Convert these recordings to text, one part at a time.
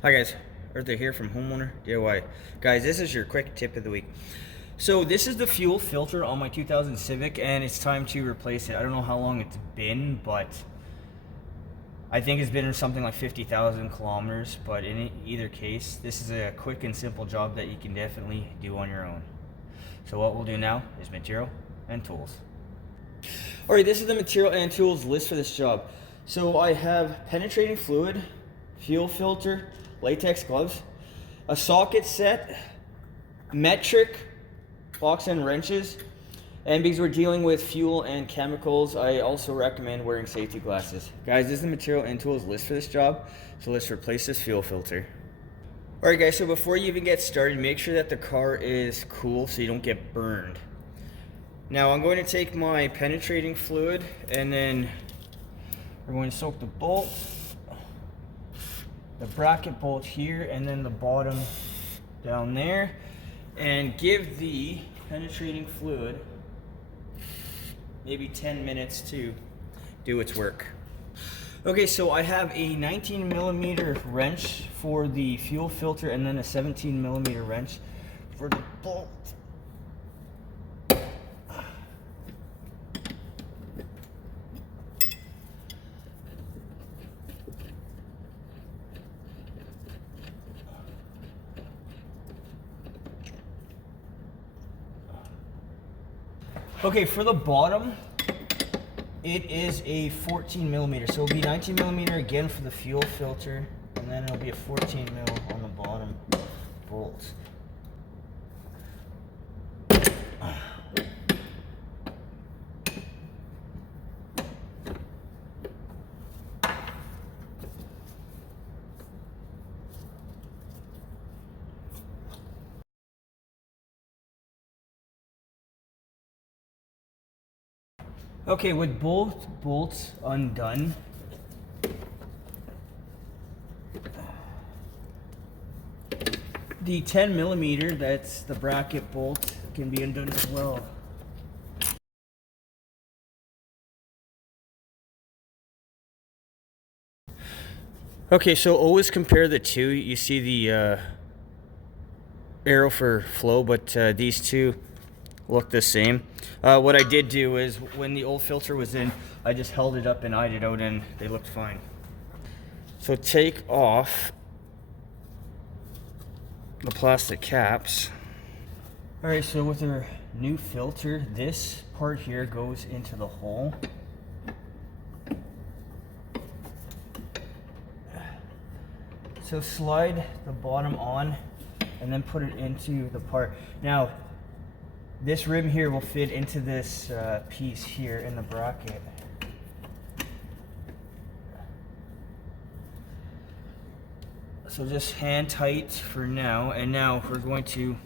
Hi guys, Arthur here from Homeowner DIY. Guys, this is your quick tip of the week. So this is the fuel filter on my 2000 Civic and it's time to replace it. I don't know how long it's been, but I think it's been something like 50,000 kilometers, but in either case, this is a quick and simple job that you can definitely do on your own. So what we'll do now is material and tools. Alright, this is the material and tools list for this job. So I have penetrating fluid, fuel filter, latex gloves, a socket set, metric box and wrenches, and because we're dealing with fuel and chemicals, I also recommend wearing safety glasses. Guys, this is the material and tools list for this job, so let's replace this fuel filter. Alright guys, so before you even get started, make sure that the car is cool so you don't get burned. Now I'm going to take my penetrating fluid and then we're going to soak the bolt, the bracket bolt here, and then the bottom down there, and give the penetrating fluid maybe 10 minutes to do its work. Okay, so I have a 19 millimeter wrench for the fuel filter and then a 17 millimeter wrench for the bolt. Okay, for the bottom, it is a 14 millimeter. So it'll be 19 millimeter again for the fuel filter, and then it'll be a 14 mil on the bottom bolt. Okay, with both bolts undone, the 10 millimeter, that's the bracket bolt, can be undone as well. Okay, so always compare the two. You see the arrow for flow, but these two look the same. What I did do is when the old filter was in, I just held it up and eyed it out and they looked fine. So take off the plastic caps. Alright, so with our new filter, this part here goes into the hole. So slide the bottom on and then put it into the part. Now, this rim here will fit into this piece here in the bracket. So just hand tight for now, and now we're going to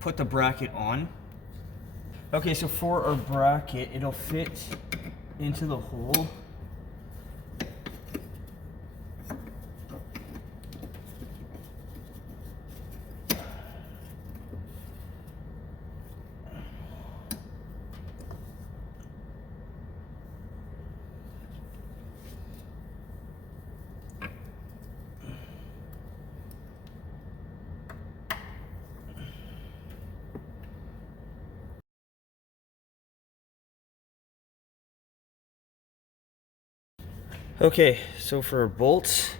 put the bracket on. Okay, so for our bracket, it'll fit into the hole. Okay, so for our bolts,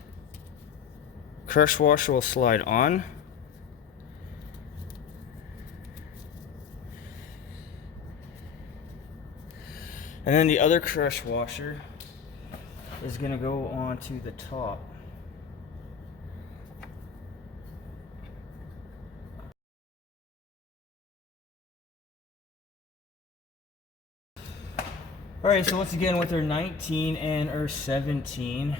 crush washer will slide on. And then the other crush washer is going to go onto the top. Alright, so once again with our 19 and our 17.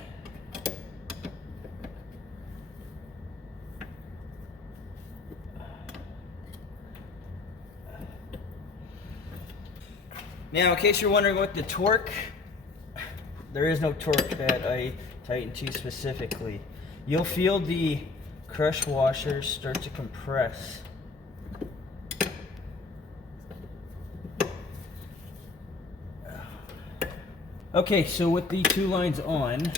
Now, in case you're wondering what the torque, there is no torque that I tighten to specifically. You'll feel the crush washers start to compress. Okay, so with the two lines on,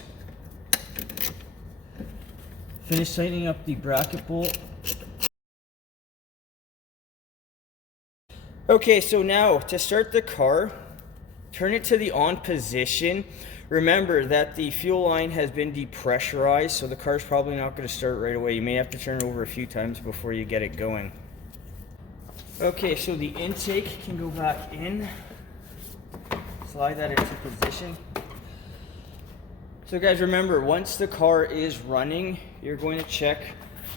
Finish tightening up the bracket bolt. Okay, so now to start the car, turn it to the on position. Remember that the fuel line has been depressurized, so the car's probably not going to start right away. You may have to turn it over a few times before you get it going. Okay, so the intake can go back in. Slide that into position. So guys, remember, once the car is running, you're going to check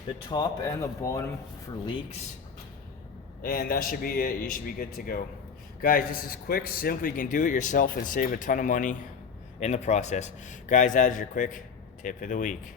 the top and the bottom for leaks. And that should be it. You should be good to go. Guys, this is quick, simple. You can do it yourself and save a ton of money in the process. Guys, that is your quick tip of the week.